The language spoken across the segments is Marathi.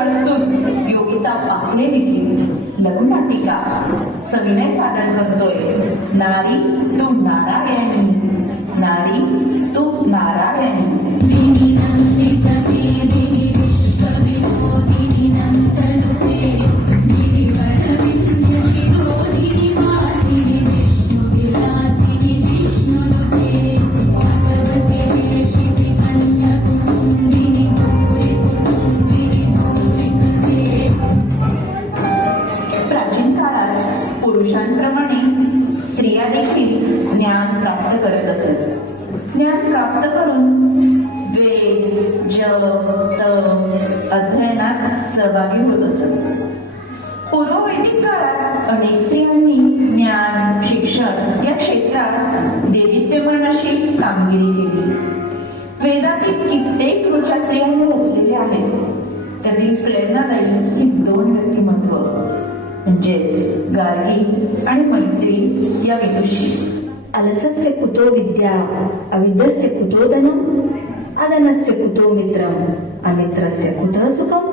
प्रस्तुत योगिता पाखले लिखित लघुनाटिका सविनय सादर करतोय. नारी तू नारायणी. नारी तू नारायणी. कामगिरी केली. वेदातील कित्येक ऋचा स्त्रियांनी रचलेले आहेत. त्यातील प्रेरणादायी ही दोन व्यक्तिमत्व म्हणजेच गार्गी आणि मैत्री या विदुषी. अलसस्य कुतो विद्या अविद्यस्य कुतो धनम अधनस्य कुतो मित्रम अमित्रस्य कुतः सुखम?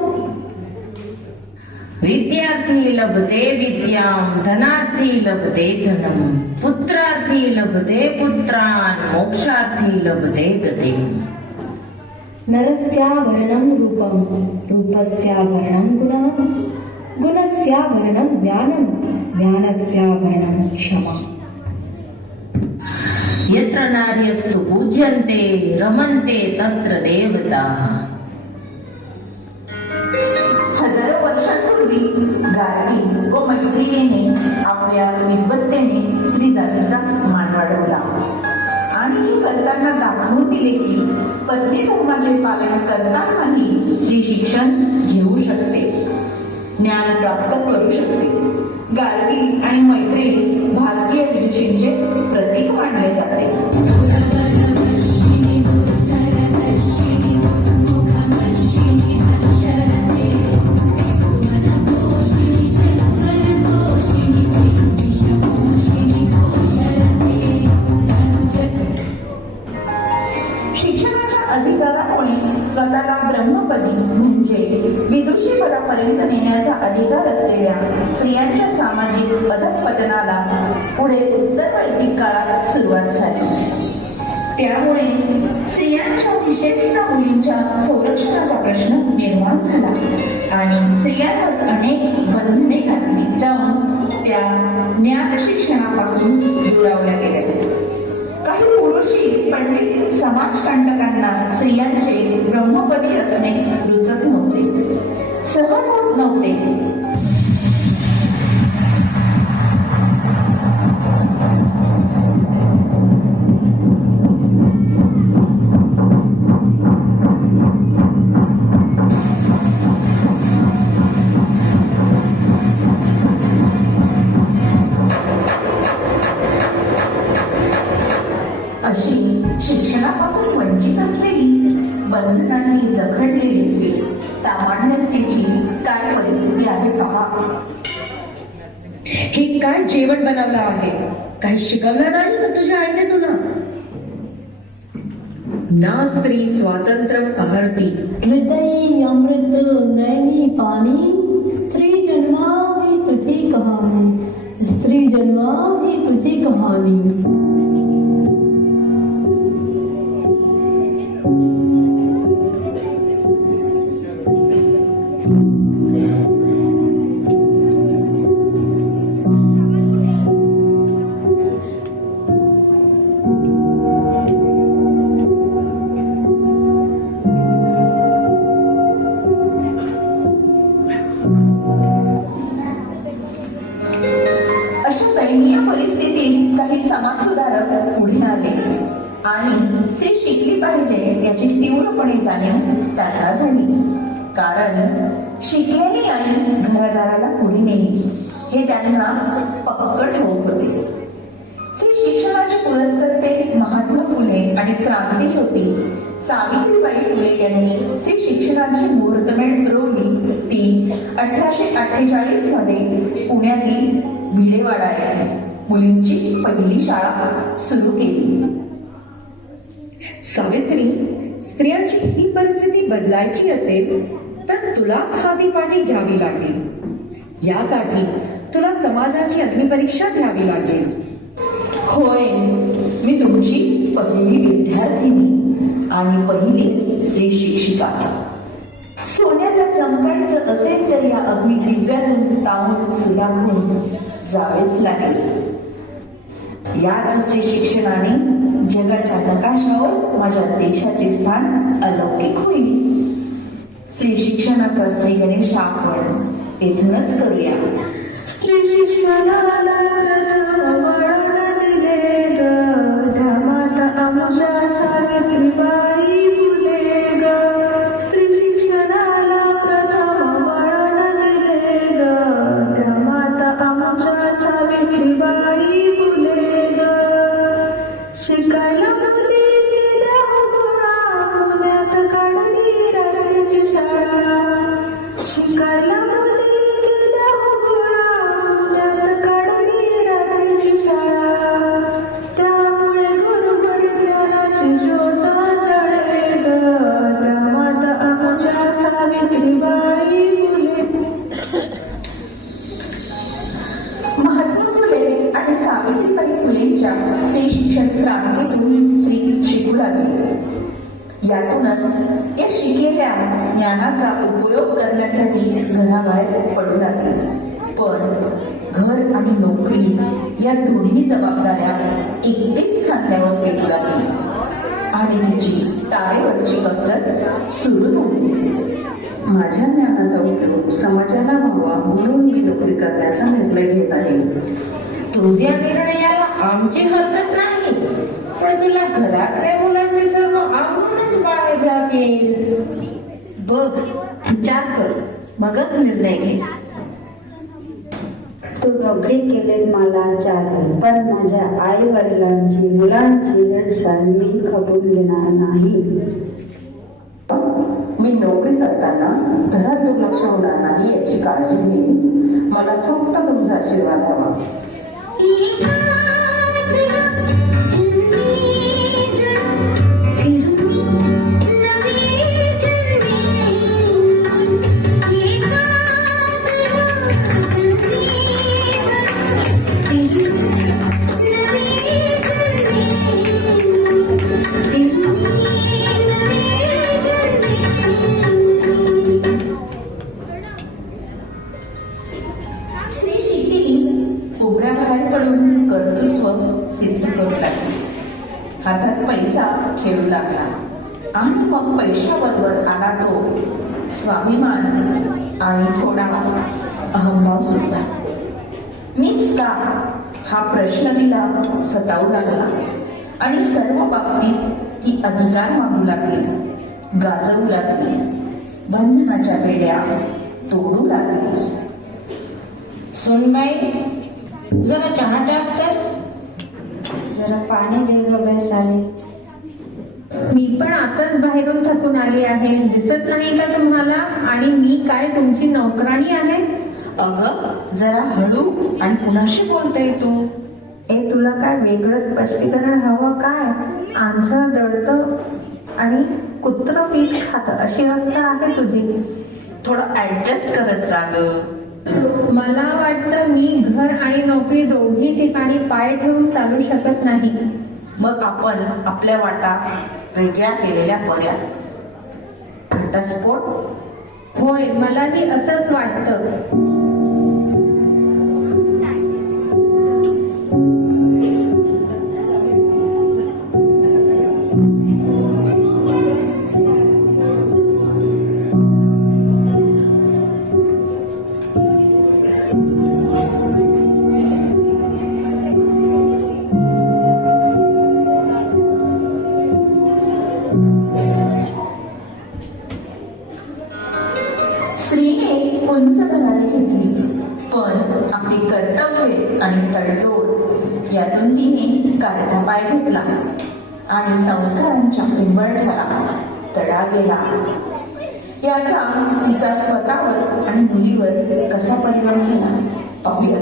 विद्यार्थी लभते विद्यां धनार्थी लभते धनम पुत्रार्थी लभते पुत्रान् मोक्षार्थी लभते गतिम् नरस्याभरणं रूपं रूपस्याभरणं गुणः गुणस्याभरणं ज्ञानं ज्ञानस्याभरणं क्षमा यत्र नार्यस्तु पूज्यन्ते रमन्ते तत्र देवताः हजारो वर्षांपूर्वी गारगी व मैत्रियेने आपल्या विद्वत्तेने स्त्री जातीचा मान वाढवला. आणि हे करताना दाखवून दिले की पत्नी धर्माचे पालन करतानाही स्त्री शिक्षण घेऊ शकते. ज्ञान प्राप्त करू शकते. गार्गी आणि मैत्रिणीस भारतीय ऋषींचे प्रतीक मानले जाते. असलेल्या स्त्रियांच्या सामाजिक पतनाला पुढे उत्तर वैदिक काळात सुरुवात झाली. त्यामुळे स्त्रियांच्या विशेषतः मुलींच्या संरक्षणाचा प्रश्न निर्माण झाला आणि स्त्रियांवर अनेक बंधने घातली जाऊन त्या ज्ञान शिक्षणापासून दुरावल्या गेल्या. काही पुरुषी पंडित समाजकांडकांना स्त्रियांचे ब्रह्मपदी असणे रुचत नव्हते. सहन होत नव्हते. जेवण बनवलं आहे. काही शिकवलं नाही ना तुझ्या आईने तुला? ना स्त्री स्वातंत्र्य अहर्ती हृदय अमृत नैनी पाणी स्त्री जन्मा ही तुझी कहाणी. स्त्री जन्मा ही तुझी कहाणी. जाणीव त्याला झाली कारण शिकलेली आई घरादाराला पुढे नेली हे त्यांना पक्कड होत होते. श्री शिक्षणाचे पुरस्कर्ते महात्मा फुले आणि क्रांतीज्योती सावित्रीबाई फुले यांनी श्री शिक्षणाची मुहूर्तमेळ रोवली ती अठराशे अठ्ठेचाळीसमध्ये पुण्यातील भिडेवाडा येथे मुलींची पहिली शाळा सुरू केली. सावित्री स्त्रियांची ही परिस्थिती बदलायची असेल तर तुलाच हाती पाठी घ्यावी लागेल. यासाठी तुला समाजाची अग्निपरीक्षा घ्यावी लागेल. होय मी तुमची पहिली विद्यार्थिनी आणि पहिली स्त्री शिक्षिका. सोन्याला चमकायचं असेल तर या अग्नी दिव्यातून तावून सुलाखून जावेच लागेल. याच जे शिक्षणाने जगाच्या प्रकाशावर माझ्या देशाचे स्थान अलौकिक होईल. स्त्री शिक्षणाचा श्री गणेश आपण इथूनच करूया. स्त्री शिक्षणाला Shikalam शिकेल्या शिकलेल्या ज्ञानाचा उपयोग करण्यासाठी घराबाहेर पडू पण घर आणि नोकरी या दोन्ही जबाबदाऱ्या एकटीच खांद्यावर पेटू लागली. आणि तिची तारेवरची कसरत सुरू झाली. माझ्या ज्ञानाचा उपयोग समाजाला व्हावा म्हणून मी नोकरी करण्याचा निर्णय घेत आहे. तुझ्या निर्णयाला आमची हरकत नाही पण तुला घरातल्या मुलांची सर्व आवडूनच बाहेर जातील बघ विचार कर मगच निर्णय घे. तू नोकरी केली मला चालेल पण माझ्या आई वडिलांची मुलांची हेळसाल मी खपून घेणार नाही. मी नोकरी करताना घरात दुर्लक्ष होणार नाही याची काळजी घेईन. मला फक्त तुमचा आशीर्वाद हवा. हातात पैसा खेळू लागला. आणि मग पैशाबरोबर आला तो स्वाभिमान आणि थोडा अहंभाव सुद्धा. मीच का? हा प्रश्न तिला सतावू लागला. आणि सर्व बाबतीत ती अधिकार मागू लागली. गाजवू लागली. बंधनाच्या पेड्या तोडू लागली. सुनबाई जरा चहा टाक तर. जरा पाणी दे ग बैसाली. मी पण आताच बाहेरून थकून आली आहे. दिसत नाही का तुम्हाला? आणि मी काय तुमची नोकराणी आहे? अगं जरा हळू आणि कुणाशी बोलते तू? ए तुला काय वेगळं स्पष्टीकरण हवं काय? आमचं दळतं आणि कुत्र पीठ खात अशी अवस्था आहे तुझी. थोडं ऍडजस्ट करत जा मला वाटतं मी घर आणि नोकरी दोन्ही ठिकाणी पाय ठेवून चालू शकत नाही. मग आपण आपल्या वाटा वेगळ्या केलेल्या बऱ्या घटस्फोट? होय मलाही असंच वाटतं. आणि संस्कारांच्या उंबरठ्याला तडा गेला. याचा तिचा स्वतःवर आणि मुलीवर कसा परिणाम झाला पाहूयात.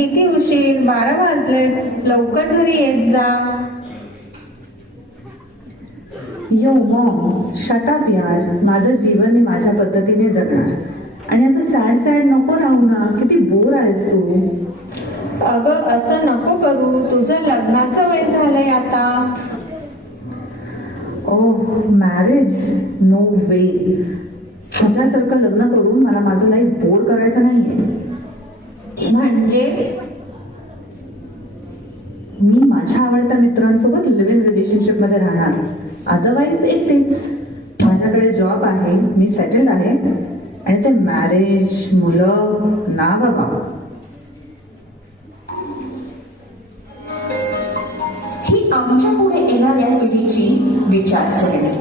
किती उशीर बारा वाजले लवकर घरी येत जा. यो मॉम शटअप यार. माझं जीवन मी माझ्या पद्धतीने जगणार. आणि असं सॅड सॅड नको राहू ना. किती बोर आहेस तू. अगं असं नको करू. तुझं लग्नाचं वय झालंय आता. ओह मॅरेज नो वे तुझ्यासारखं लग्न करून मला माझं लाईफ बोर करायचं नाहीये. म्हणजे मी माझ्या आवडत्या मित्रांसोबत लिव्ह इन रिलेशनशिपमध्ये राहणार. अदरवाईज एकटेच माझ्याकडे जॉब आहे मी सेटल आहे आणि ते मॅरेज मुलं ना बाबा. ही आमच्या पुढे येणाऱ्या पिढीची विचारसरणी.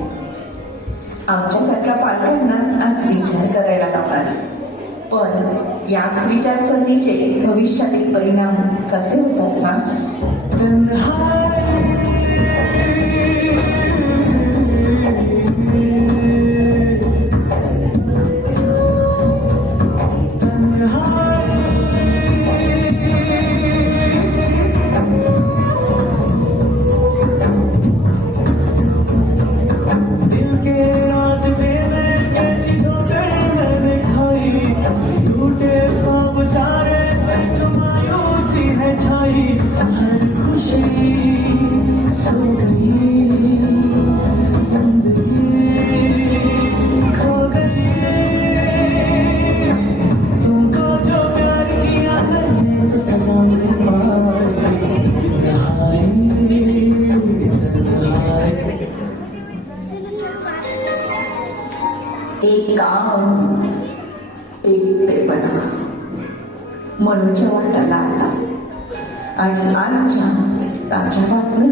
आमच्यासारख्या पालकांना आज विचार करायला लावणार पण याच विचारसरणीचे भविष्यातील परिणाम कसे होतात ना? मनोच्या वाटाला आला आणि आजच्या ताज्या बातम्या.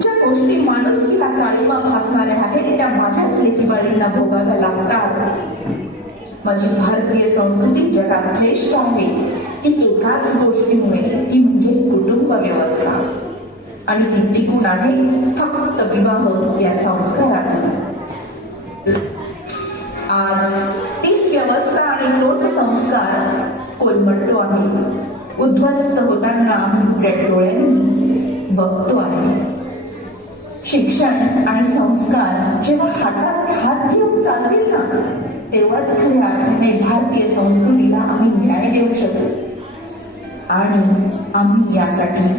ज्या गोष्टी माणुसकीला काळीमा भासणाऱ्या आहेत त्या माझ्याच लेकीबाळींना भोगाव्या लागतात. माझी भारतीय संस्कृती जगात श्रेष्ठ आहे. ती एकाच गोष्टीमुळे ती म्हणजे कुटुंब व्यवस्था. आणि ती टिकून आहे फक्त विवाह या संस्कारात आज अवस्था आणि तोच संस्कार कोलमडतो आहे उद्ध्वस्त होताना आम्ही डोळ्यांनी बघतो आहे. शिक्षण आणि संस्कार जेव्हा हातात हात घेऊन चालतील ना तेव्हाच खऱ्या अर्थाने भारतीय संस्कृतीला आम्ही न्याय देऊ शकतो आणि आम्ही यासाठी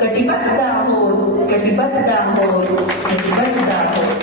कटिबद्ध आहोत कटिबद्ध आहोत कटिबद्ध आहोत.